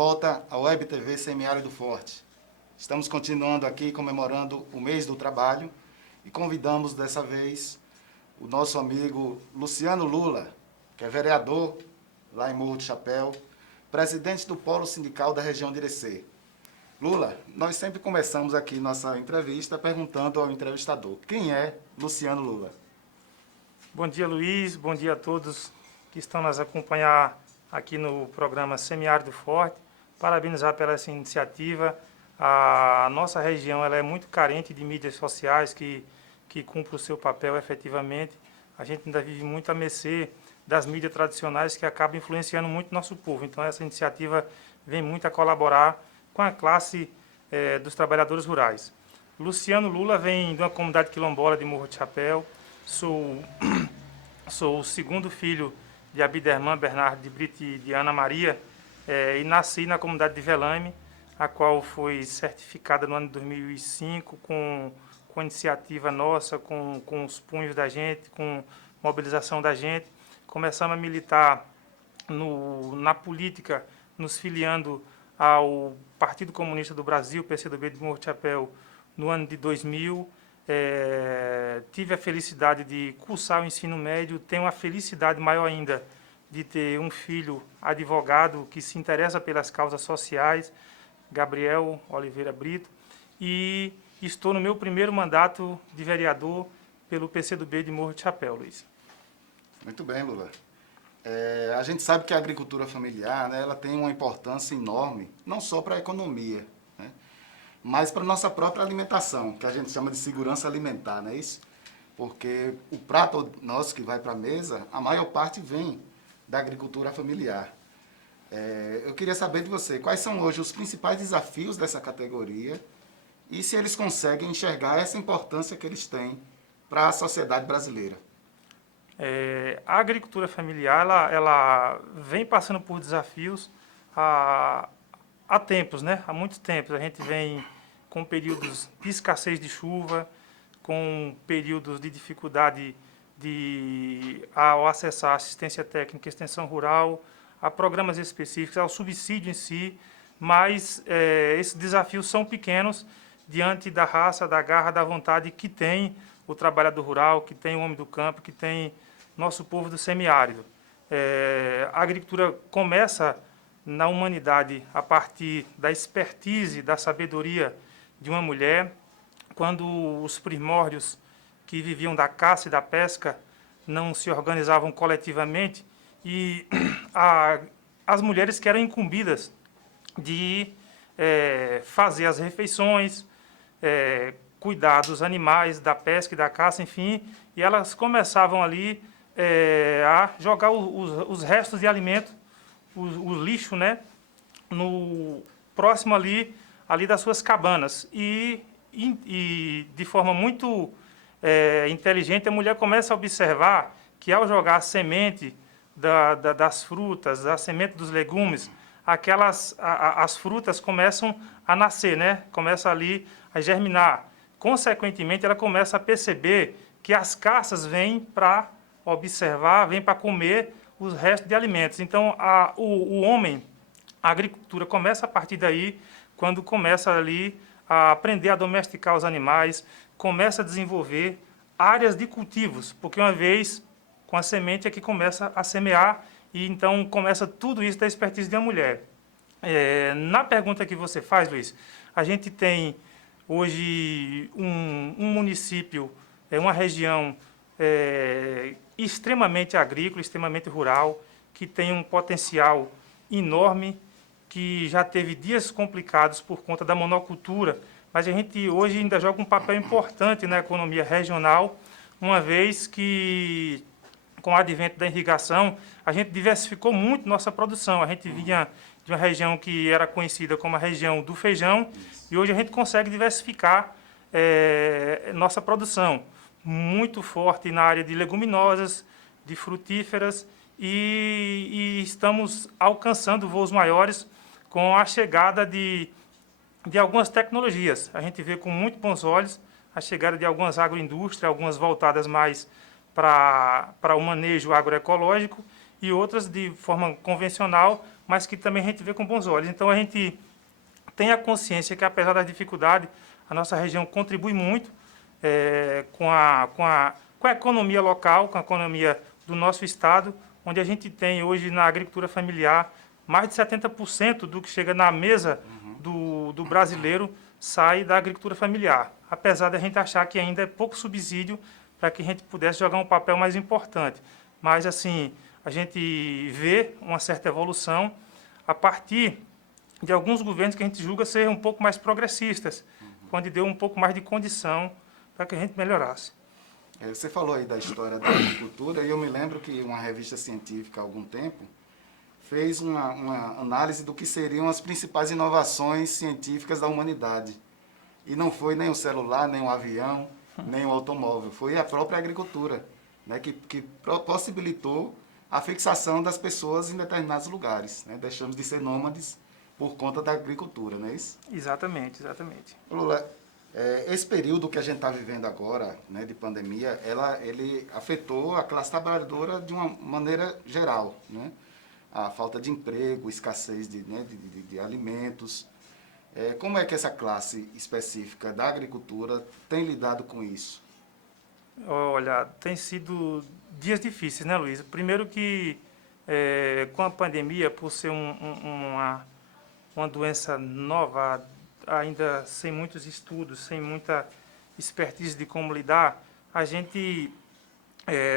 volta à Web TV Semiárido Forte. Estamos continuando aqui comemorando o mês do trabalho e convidamos dessa vez o nosso amigo Luciano Lula, que é vereador lá em Morro de Chapéu, presidente do Polo Sindical da região de Irecê. Lula, nós sempre começamos aqui nossa entrevista perguntando ao entrevistador: quem é Luciano Lula? Bom dia, Luiz. Bom dia a todos que estão nos acompanhar aqui no programa Semiárido Forte. Parabenizar pela essa iniciativa. A nossa região ela é muito carente de mídias sociais que cumprem o seu papel efetivamente. A gente ainda vive muito à mercê das mídias tradicionais que acabam influenciando muito nosso povo. Então, essa iniciativa vem muito a colaborar com a classe dos trabalhadores rurais. Luciano Lula vem de uma comunidade quilombola de Morro de Chapéu. Sou o segundo filho de Abiderman Bernardo de Brito e de Ana Maria, e nasci na comunidade de Velame, a qual foi certificada no ano de 2005 com iniciativa nossa, com os punhos da gente, com mobilização da gente. Começamos a militar na política, nos filiando ao Partido Comunista do Brasil, PCdoB de Morro de Chapéu, no ano de 2000. Tive a felicidade de cursar o ensino médio, tenho a felicidade maior ainda de ter um filho advogado que se interessa pelas causas sociais, Gabriel Oliveira Brito, e estou no meu primeiro mandato de vereador pelo PCdoB de Morro de Chapéu, Luiz. Muito bem, Lula. A gente sabe que a agricultura familiar, né, ela tem uma importância enorme, não só para a economia, né, mas para a nossa própria alimentação, que a gente chama de segurança alimentar, não é isso? Porque o prato nosso que vai para a mesa, a maior parte vem da agricultura familiar. Eu queria saber de você, quais são hoje os principais desafios dessa categoria e se eles conseguem enxergar essa importância que eles têm para a sociedade brasileira. A agricultura familiar ela vem passando por desafios há tempos, né? Há muitos tempos. A gente vem com períodos de escassez de chuva, com períodos de dificuldade ao acessar assistência técnica e extensão rural, a programas específicos, ao subsídio em si, mas esses desafios são pequenos diante da raça, da garra, da vontade que tem o trabalhador rural, que tem o homem do campo, que tem nosso povo do semiárido. A agricultura começa na humanidade a partir da expertise, da sabedoria de uma mulher, quando os primórdios que viviam da caça e da pesca não se organizavam coletivamente e as mulheres que eram incumbidas de fazer as refeições, cuidar dos animais, da pesca e da caça, enfim, e elas começavam ali a jogar os restos de alimento, o lixo, né, próximo ali das suas cabanas. E de forma muito inteligente, a mulher começa a observar que ao jogar a semente das frutas, a semente dos legumes, as frutas começam a nascer, né? Começa ali a germinar. Consequentemente, ela começa a perceber que as caças vêm para observar, vêm para comer os restos de alimentos. Então, o homem, a agricultura começa a partir daí, quando começa ali a aprender a domesticar os animais, começa a desenvolver áreas de cultivos, porque uma vez com a semente é que começa a semear, e então começa tudo isso da expertise da mulher. Na pergunta que você faz, Luiz, a gente tem hoje um município, uma região extremamente agrícola, extremamente rural, que tem um potencial enorme, que já teve dias complicados por conta da monocultura, mas a gente hoje ainda joga um papel importante na economia regional, uma vez que, com o advento da irrigação, a gente diversificou muito nossa produção. A gente vinha de uma região que era conhecida como a região do feijão, e hoje a gente consegue diversificar nossa produção. Muito forte na área de leguminosas, de frutíferas, e estamos alcançando voos maiores com a chegada de algumas tecnologias. A gente vê com muito bons olhos a chegada de algumas agroindústrias, algumas voltadas mais para o manejo agroecológico, e outras de forma convencional, mas que também a gente vê com bons olhos. Então, a gente tem a consciência que, apesar das dificuldades, a nossa região contribui muito com a economia local, com a economia do nosso estado, onde a gente tem hoje na agricultura familiar mais de 70% do que chega na mesa do brasileiro sai da agricultura familiar, apesar de a gente achar que ainda é pouco subsídio para que a gente pudesse jogar um papel mais importante. Mas, assim, a gente vê uma certa evolução a partir de alguns governos que a gente julga ser um pouco mais progressistas, onde deu um pouco mais de condição para que a gente melhorasse. Você falou aí da história da agricultura e eu me lembro que uma revista científica há algum tempo fez uma análise do que seriam as principais inovações científicas da humanidade. E não foi nem o celular, nem o avião, nem o automóvel, foi a própria agricultura, né, que possibilitou a fixação das pessoas em determinados lugares. Né? Deixamos de ser nômades por conta da agricultura, não é isso? Exatamente, exatamente. Lula, esse período que a gente está vivendo agora, né, de pandemia, ele afetou a classe trabalhadora de uma maneira geral, né? A falta de emprego, escassez de alimentos. Como é que essa classe específica da agricultura tem lidado com isso? Olha, tem sido dias difíceis, né, Luiz? Primeiro que com a pandemia, por ser uma doença nova, ainda sem muitos estudos, sem muita expertise de como lidar, a gente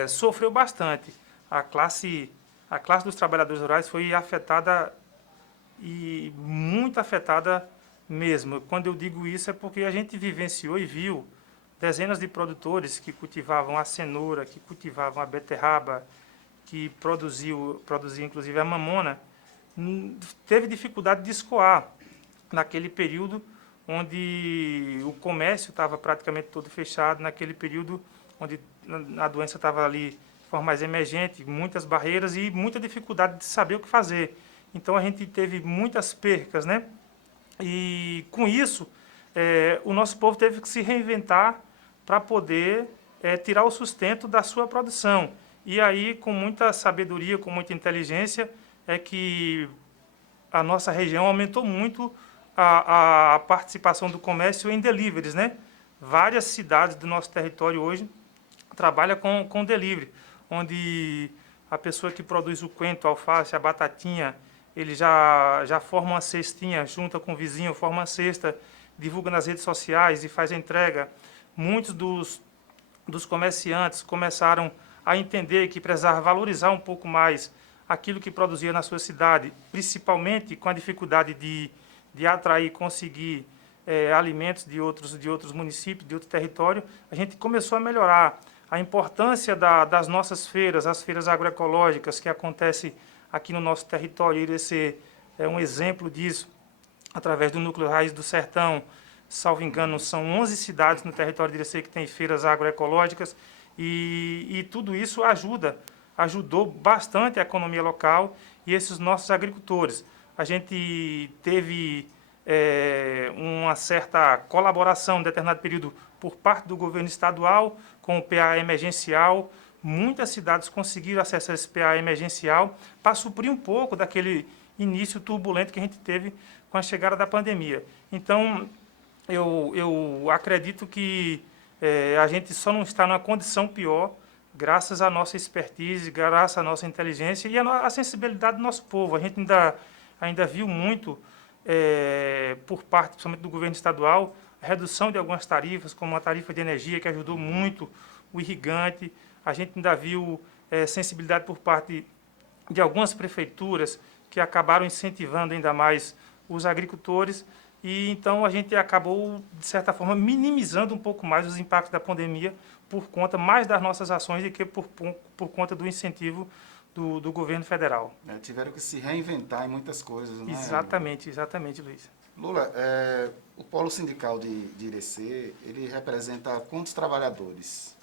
sofreu bastante. A classe dos trabalhadores rurais foi afetada e muito afetada mesmo. Quando eu digo isso é porque a gente vivenciou e viu dezenas de produtores que cultivavam a cenoura, que cultivavam a beterraba, que produziam inclusive a mamona, teve dificuldade de escoar naquele período onde o comércio estava praticamente todo fechado, naquele período onde a doença estava ali de forma mais emergente, muitas barreiras e muita dificuldade de saber o que fazer. Então a gente teve muitas percas, né? E com isso, o nosso povo teve que se reinventar para poder tirar o sustento da sua produção. E aí, com muita sabedoria, com muita inteligência, é que a nossa região aumentou muito a participação do comércio em deliveries, né? Várias cidades do nosso território hoje trabalham com delivery, onde a pessoa que produz o coentro, a alface, a batatinha, ele já forma uma cestinha, junta com o vizinho, forma uma cesta, divulga nas redes sociais e faz a entrega. Muitos dos comerciantes começaram a entender que precisava valorizar um pouco mais aquilo que produzia na sua cidade, principalmente com a dificuldade de atrair e conseguir alimentos de outros municípios, de outro território. A gente começou a melhorar a importância das nossas feiras, as feiras agroecológicas que acontecem aqui no nosso território. Irecê é um exemplo disso, através do Núcleo Raiz do Sertão. Salvo engano, são 11 cidades no território de Irecê que têm feiras agroecológicas, e tudo isso ajudou bastante a economia local e esses nossos agricultores. A gente teve uma certa colaboração em determinado período por parte do governo estadual com o PA emergencial. Muitas cidades conseguiram acesso a esse PA emergencial para suprir um pouco daquele início turbulento que a gente teve com a chegada da pandemia. Então, eu acredito que a gente só não está numa condição pior graças à nossa expertise, graças à nossa inteligência e à sensibilidade do nosso povo. A gente ainda viu muito, por parte, principalmente do governo estadual, a redução de algumas tarifas, como a tarifa de energia, que ajudou muito o irrigante. A gente ainda viu sensibilidade por parte de algumas prefeituras que acabaram incentivando ainda mais os agricultores. E então a gente acabou, de certa forma, minimizando um pouco mais os impactos da pandemia por conta mais das nossas ações do que por conta do incentivo do governo federal. Tiveram que se reinventar em muitas coisas, né? Exatamente, Luiz. Lula, o Polo Sindical de Irecê, ele representa quantos trabalhadores?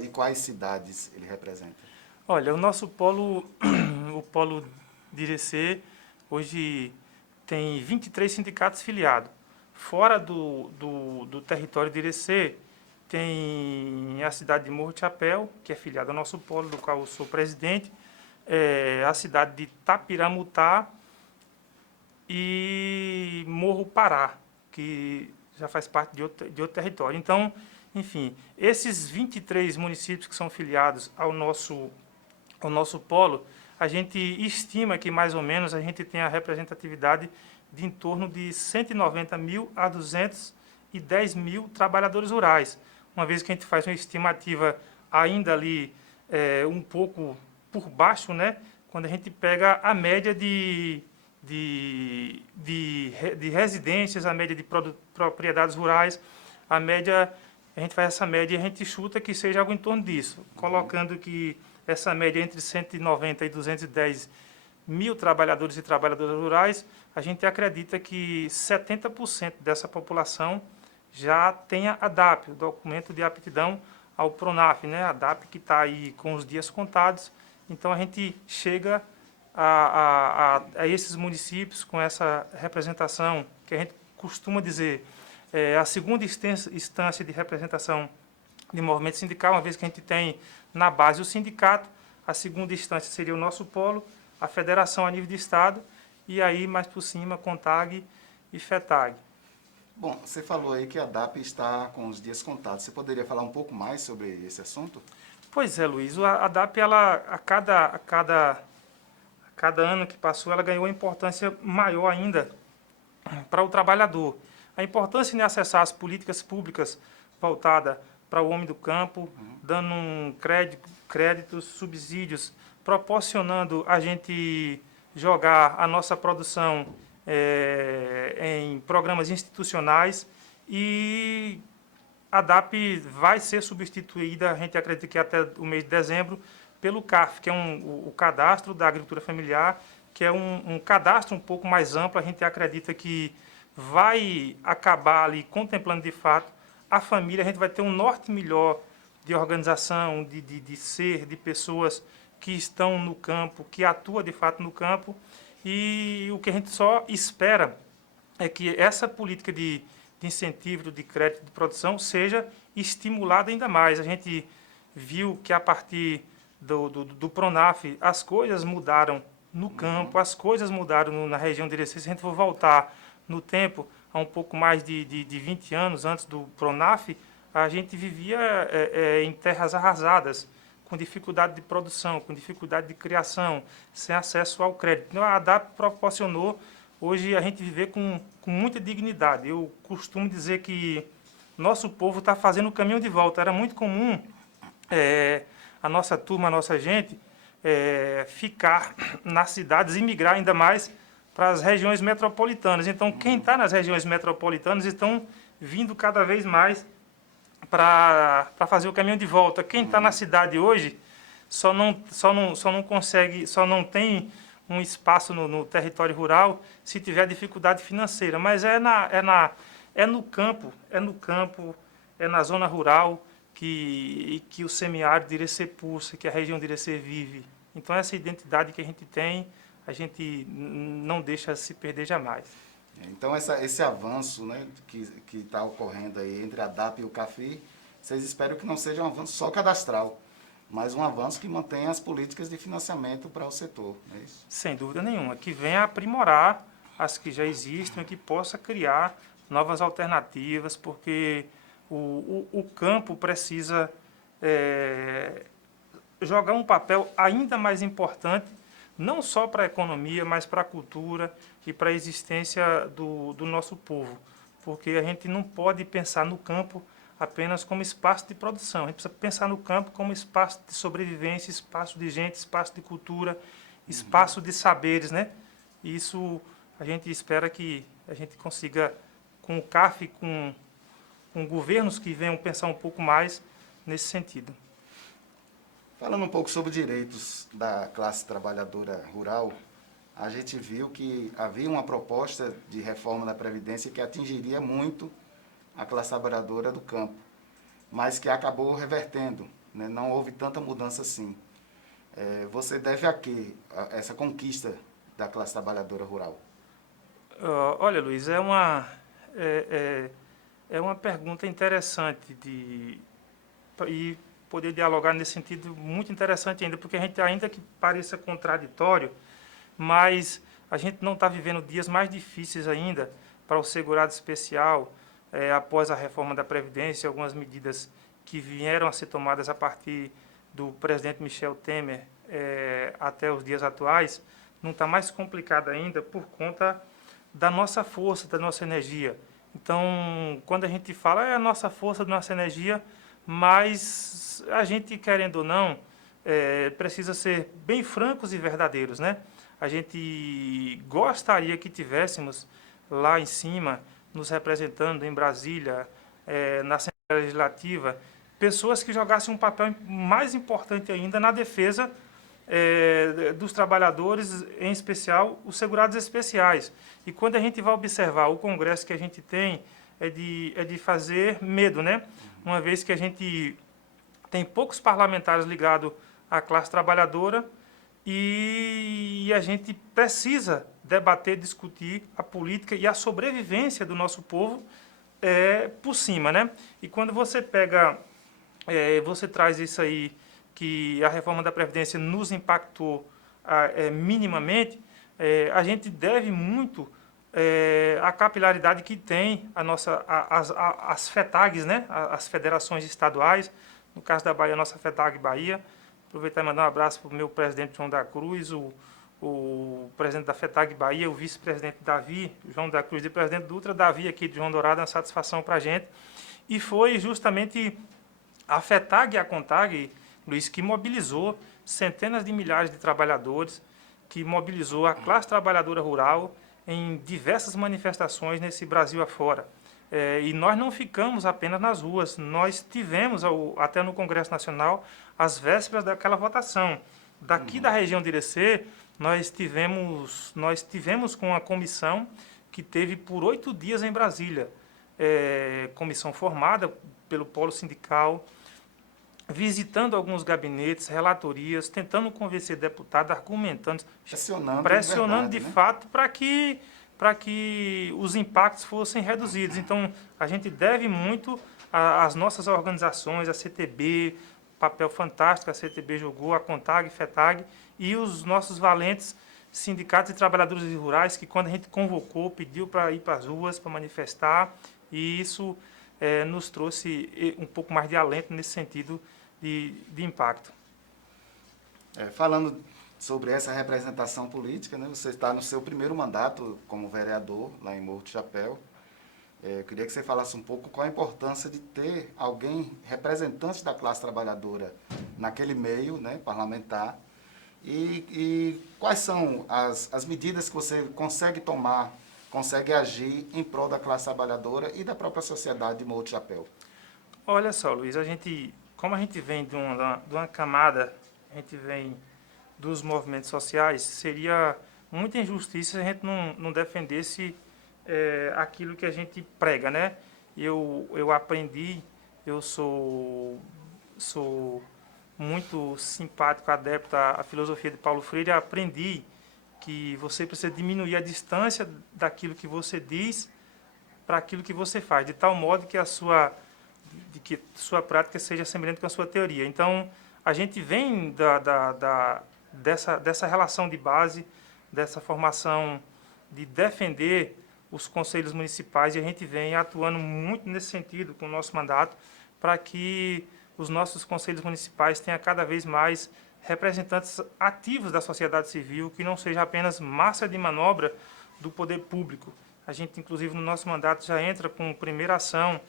E quais cidades ele representa? Olha, o nosso polo, o Polo de Irecê, hoje tem 23 sindicatos filiados. Fora do território de Irecê, tem a cidade de Morro de Chapéu, que é filiada ao nosso polo, do qual eu sou presidente. a cidade de Tapiramutá e Morro Pará, que já faz parte de outro território. Então, enfim, esses 23 municípios que são filiados ao nosso polo, a gente estima que mais ou menos a gente tem a representatividade de em torno de 190 mil a 210 mil trabalhadores rurais. Uma vez que a gente faz uma estimativa ainda ali um pouco por baixo, né? Quando a gente pega a média de residências, a média de propriedades rurais, a média, a gente faz essa média e a gente chuta que seja algo em torno disso, colocando que essa média entre 190 e 210 mil trabalhadores e trabalhadoras rurais, a gente acredita que 70% dessa população já tenha a DAP, o documento de aptidão ao PRONAF, né? A DAP que está aí com os dias contados. Então a gente chega a esses municípios com essa representação, que a gente costuma dizer, a segunda instância de representação de movimento sindical, uma vez que a gente tem na base o sindicato, a segunda instância seria o nosso polo, a federação a nível de estado, e aí mais por cima, CONTAG e FETAG. Bom, você falou aí que a DAP está com os dias contados. Você poderia falar um pouco mais sobre esse assunto? Pois é, Luiz, a DAP, ela, a cada ano que passou, ela ganhou uma importância maior ainda para o trabalhador. A importância em acessar as políticas públicas voltada para o homem do campo, dando créditos, subsídios, proporcionando a gente jogar a nossa produção em programas institucionais, e a DAP vai ser substituída, a gente acredita que até o mês de dezembro, pelo CAF, que é o Cadastro da Agricultura Familiar, que é um cadastro um pouco mais amplo. A gente acredita que vai acabar ali contemplando de fato a família. A gente vai ter um norte melhor de organização, de ser, de pessoas que estão no campo, que atuam de fato no campo. E o que a gente só espera é que essa política de incentivo, de crédito de produção, seja estimulada ainda mais. A gente viu que a partir do PRONAF as coisas mudaram no campo, as coisas mudaram na região de Irecê. Se a gente for voltar no tempo, há um pouco mais de 20 anos antes do PRONAF, a gente vivia em terras arrasadas, com dificuldade de produção, com dificuldade de criação, sem acesso ao crédito. Então, a DAP proporcionou hoje a gente viver com muita dignidade. Eu costumo dizer que nosso povo está fazendo o caminho de volta. Era muito comum a nossa turma, a nossa gente, ficar nas cidades e migrar ainda mais para as regiões metropolitanas. Então, quem está nas regiões metropolitanas estão vindo cada vez mais para fazer o caminho de volta. Quem está na cidade hoje só não consegue, só não tem um espaço no território rural se tiver dificuldade financeira. Mas é no campo, é na zona rural que o semiárido de Irecê pulsa, que a região de Irecê vive. Então, essa identidade que a gente tem, a gente não deixa se perder jamais. Então, esse avanço, né, que está ocorrendo aí entre a DAP e o CAFI, vocês esperam que não seja um avanço só cadastral, mas um avanço que mantenha as políticas de financiamento para o setor, não é isso? Sem dúvida nenhuma, que venha aprimorar as que já existem, que possa criar novas alternativas, porque o campo precisa jogar um papel ainda mais importante, não só para a economia, mas para a cultura e para a existência do nosso povo. Porque a gente não pode pensar no campo apenas como espaço de produção. A gente precisa pensar no campo como espaço de sobrevivência, espaço de gente, espaço de cultura, espaço de saberes, né? E isso a gente espera que a gente consiga, com o CAF, com governos que venham pensar um pouco mais nesse sentido. Falando um pouco sobre direitos da classe trabalhadora rural, a gente viu que havia uma proposta de reforma da Previdência que atingiria muito a classe trabalhadora do campo, mas que acabou revertendo, né? Não houve tanta mudança assim. Você deve a quê essa conquista da classe trabalhadora rural? Olha, Luiz, é uma pergunta interessante e poder dialogar nesse sentido muito interessante ainda, porque a gente, ainda que pareça contraditório, mas a gente não está vivendo dias mais difíceis ainda para o segurado especial, após a reforma da Previdência, algumas medidas que vieram a ser tomadas a partir do presidente Michel Temer até os dias atuais, não está mais complicado ainda por conta da nossa força, da nossa energia. Então, quando a gente fala, é a nossa força, da nossa energia, mas a gente, querendo ou não, precisa ser bem francos e verdadeiros, né? A gente gostaria que tivéssemos lá em cima, nos representando em Brasília, na Assembleia Legislativa, pessoas que jogassem um papel mais importante ainda na defesa dos trabalhadores, em especial os segurados especiais. E quando a gente vai observar o Congresso que a gente tem, é de fazer medo, né? Uma vez que a gente tem poucos parlamentares ligados à classe trabalhadora e a gente precisa debater, discutir a política e a sobrevivência do nosso povo por cima, né? E quando você pega, você traz isso aí, que a reforma da Previdência nos impactou minimamente, a gente deve muito à capilaridade que tem as FETAGs, né? As federações estaduais, no caso da Bahia, a nossa FETAG Bahia. Aproveitar e mandar um abraço para o meu presidente João da Cruz, o presidente da FETAG Bahia, o vice-presidente Davi, João da Cruz, e o presidente Dutra, Davi aqui de João Dourado, uma satisfação para a gente. E foi justamente a FETAG e a CONTAG, Luiz, que mobilizou centenas de milhares de trabalhadores, que mobilizou a classe trabalhadora rural em diversas manifestações nesse Brasil afora. E nós não ficamos apenas nas ruas, nós tivemos, até no Congresso Nacional, as vésperas daquela votação. Daqui da região de Irecê, nós tivemos com a comissão que teve por 8 dias em Brasília, comissão formada pelo polo sindical, visitando alguns gabinetes, relatorias, tentando convencer deputados, argumentando, pressionando de fato para que os impactos fossem reduzidos. Então, a gente deve muito às nossas organizações, a CTB, papel fantástico a CTB jogou, a CONTAG, FETAG, e os nossos valentes sindicatos de trabalhadores rurais, que quando a gente convocou, pediu para ir para as ruas, para manifestar, e isso nos trouxe um pouco mais de alento nesse sentido de impacto. Falando sobre essa representação política, né? Você está no seu primeiro mandato como vereador lá em Morro do Chapéu. Eu queria que você falasse um pouco qual a importância de ter alguém representante da classe trabalhadora naquele meio, né, parlamentar, e quais são as medidas que você consegue tomar, consegue agir em prol da classe trabalhadora e da própria sociedade de Morro do Chapéu. Olha só, Luiz, como a gente vem de uma camada, a gente vem dos movimentos sociais, seria muita injustiça se a gente não defendesse aquilo que a gente prega, né? Eu aprendi, eu sou muito simpático, adepto à filosofia de Paulo Freire, aprendi que você precisa diminuir a distância daquilo que você diz para aquilo que você faz, de tal modo que que sua prática seja semelhante com a sua teoria. Então, a gente vem dessa relação de base, dessa formação de defender os conselhos municipais, e a gente vem atuando muito nesse sentido com o nosso mandato, para que os nossos conselhos municipais tenham cada vez mais representantes ativos da sociedade civil, que não seja apenas massa de manobra do poder público. A gente, inclusive, no nosso mandato já entra com primeira ação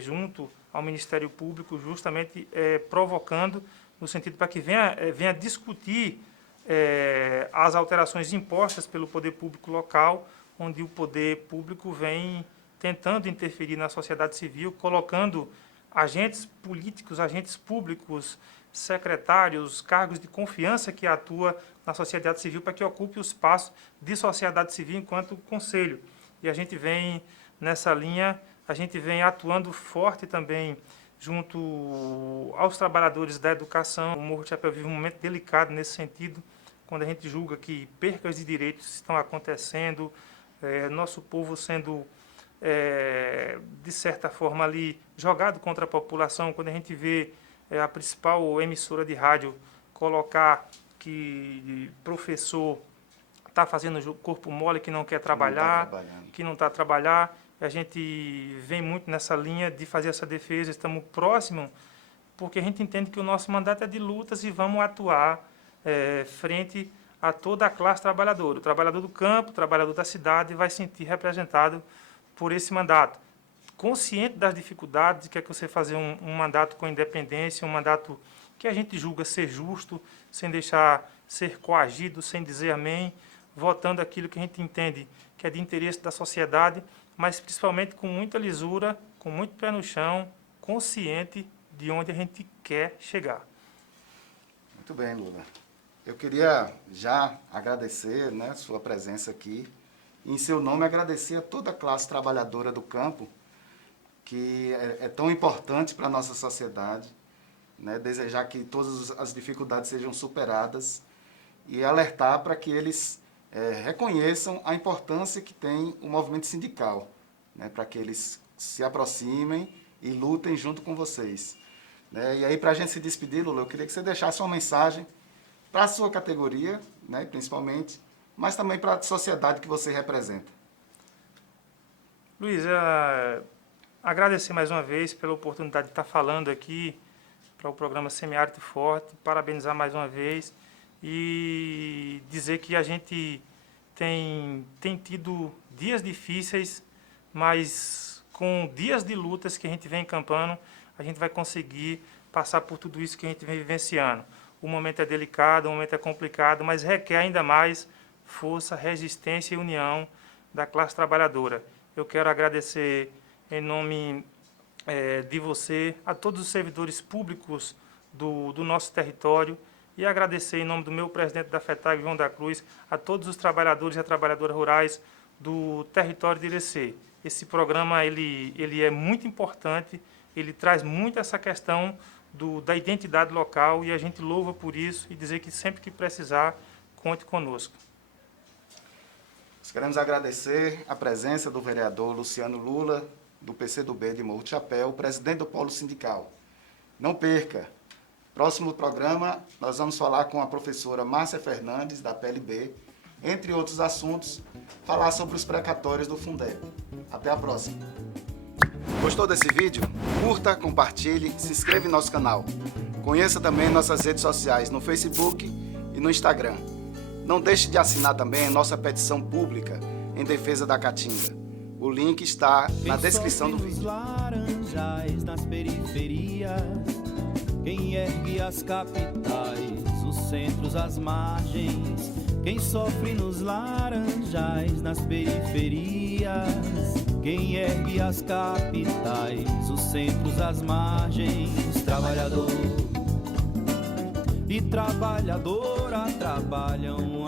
junto ao Ministério Público, justamente provocando, no sentido para que venha discutir as alterações impostas pelo poder público local, onde o poder público vem tentando interferir na sociedade civil, colocando agentes políticos, agentes públicos, secretários, cargos de confiança que atuam na sociedade civil para que ocupe o espaço de sociedade civil enquanto conselho. E a gente vem nessa linha, a gente vem atuando forte também junto aos trabalhadores da educação. O Morro do Chapéu vive um momento delicado nesse sentido, quando a gente julga que percas de direitos estão acontecendo, nosso povo sendo, de certa forma, ali jogado contra a população, quando a gente vê a principal emissora de rádio colocar que professor está fazendo corpo mole, que não quer trabalhar, que não está trabalhando. A gente vem muito nessa linha de fazer essa defesa, estamos próximos, porque a gente entende que o nosso mandato é de lutas e vamos atuar frente a toda a classe trabalhadora. O trabalhador do campo, o trabalhador da cidade vai se sentir representado por esse mandato. Consciente das dificuldades, que é você fazer um mandato com independência, um mandato que a gente julga ser justo, sem deixar ser coagido, sem dizer amém, votando aquilo que a gente entende que é de interesse da sociedade, mas principalmente com muita lisura, com muito pé no chão, consciente de onde a gente quer chegar. Muito bem, Lula. Eu queria já agradecer, né, sua presença aqui, e em seu nome agradecer a toda a classe trabalhadora do campo, que é tão importante para a nossa sociedade, né, desejar que todas as dificuldades sejam superadas e alertar para que eles reconheçam a importância que tem o movimento sindical, né, para que eles se aproximem e lutem junto com vocês. Né? E aí, para a gente se despedir, Lula, eu queria que você deixasse uma mensagem para a sua categoria, né, principalmente, mas também para a sociedade que você representa. Luiz, agradecer mais uma vez pela oportunidade de estar falando aqui para o programa Semiárido Forte, parabenizar mais uma vez e dizer que a gente tem tido dias difíceis, mas com dias de lutas que a gente vem encampando, a gente vai conseguir passar por tudo isso que a gente vem vivenciando. O momento é delicado, o momento é complicado, mas requer ainda mais força, resistência e união da classe trabalhadora. Eu quero agradecer em nome de você a todos os servidores públicos do nosso território e agradecer em nome do meu presidente da FETAG, João da Cruz, a todos os trabalhadores e trabalhadoras rurais do território de Irecê. Esse programa ele é muito importante, ele traz muito essa questão da identidade local e a gente louva por isso e dizer que sempre que precisar, conte conosco. Nós queremos agradecer a presença do vereador Luciano Lula, do PCdoB de Morro de Chapéu, presidente do Polo Sindical. Não perca! Próximo programa, nós vamos falar com a professora Márcia Fernandes, da PLB, entre outros assuntos, falar sobre os precatórios do Fundeb. Até a próxima! Gostou desse vídeo? Curta, compartilhe, se inscreva em nosso canal. Conheça também nossas redes sociais no Facebook e no Instagram. Não deixe de assinar também a nossa petição pública em defesa da Caatinga. O link está na descrição do vídeo. Laranjais nas periferias, quem ergue as capitais, os centros, as margens, quem sofre nos laranjais nas periferias, quem ergue as capitais, os centros, as margens, trabalhador e trabalhadora trabalham